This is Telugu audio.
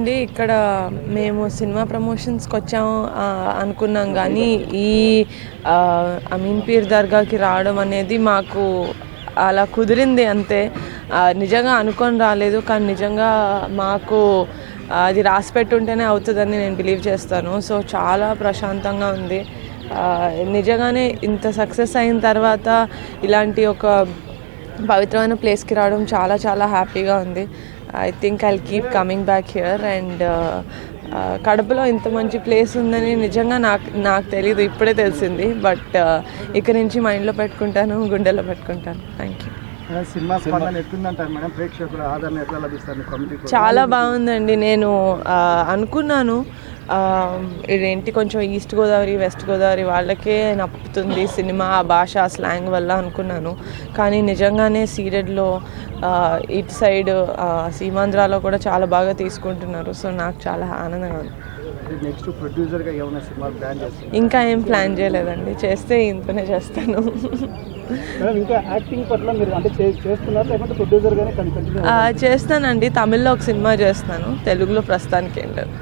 అండి ఇక్కడ మేము సినిమా ప్రమోషన్స్కి వచ్చాం అనుకున్నాం కానీ ఈ అమీన్ పీర్ దర్గాకి రావడం అనేది మాకు అలా కుదిరింది అంతే. నిజంగా అనుకొని రాలేదు కానీ నిజంగా మాకు అది రాసి పెట్టుంటేనే అవుతుందని నేను బిలీవ్ చేస్తాను. సో చాలా ప్రశాంతంగా ఉంది. నిజంగానే ఇంత సక్సెస్ అయిన తర్వాత ఇలాంటి ఒక పవిత్రమైన ప్లేస్కి రావడం చాలా చాలా హ్యాపీగా ఉంది. I think I keep coming back here and కడపలో ఇంత మంచి ప్లేస్ ఉందని నిజంగా నాకు నాకు తెలియదు ఇప్పుడే తెలిసింది. బట్ ఇక్కడి నుంచి మైండ్లో పెట్టుకుంటాను గుండెలో పెట్టుకుంటాను. థ్యాంక్ యూ చాలా బాగుందండి. నేను ఆ, అనుకున్నాను. ఇదేంటి కొంచెం ఈస్ట్ గోదావరి వెస్ట్ గోదావరి వాళ్ళకే నప్పుతుంది సినిమా ఆ భాష ఆ స్లాంగ్ వల్ల అనుకున్నాను. కానీ నిజంగానే సీరియడ్లో ఇటు సైడ్ సీమాంధ్రాలో కూడా చాలా బాగా తీసుకుంటున్నారు. సో నాకు చాలా ఆనందంగా ఉంది. నెక్స్ట్ ప్రొడ్యూసర్గా ఏమైనా సినిమాలు ప్లాన్ చేస్తున్నారు? ఇంకా ఏం ప్లాన్ చేయలేదండి. చేస్తే ఇంతనే చేస్తాను. చేస్తానండి. తమిళ్ళో ఒక సినిమా చేస్తాను తెలుగులో ప్రస్తుతానికి ఏం లేదు.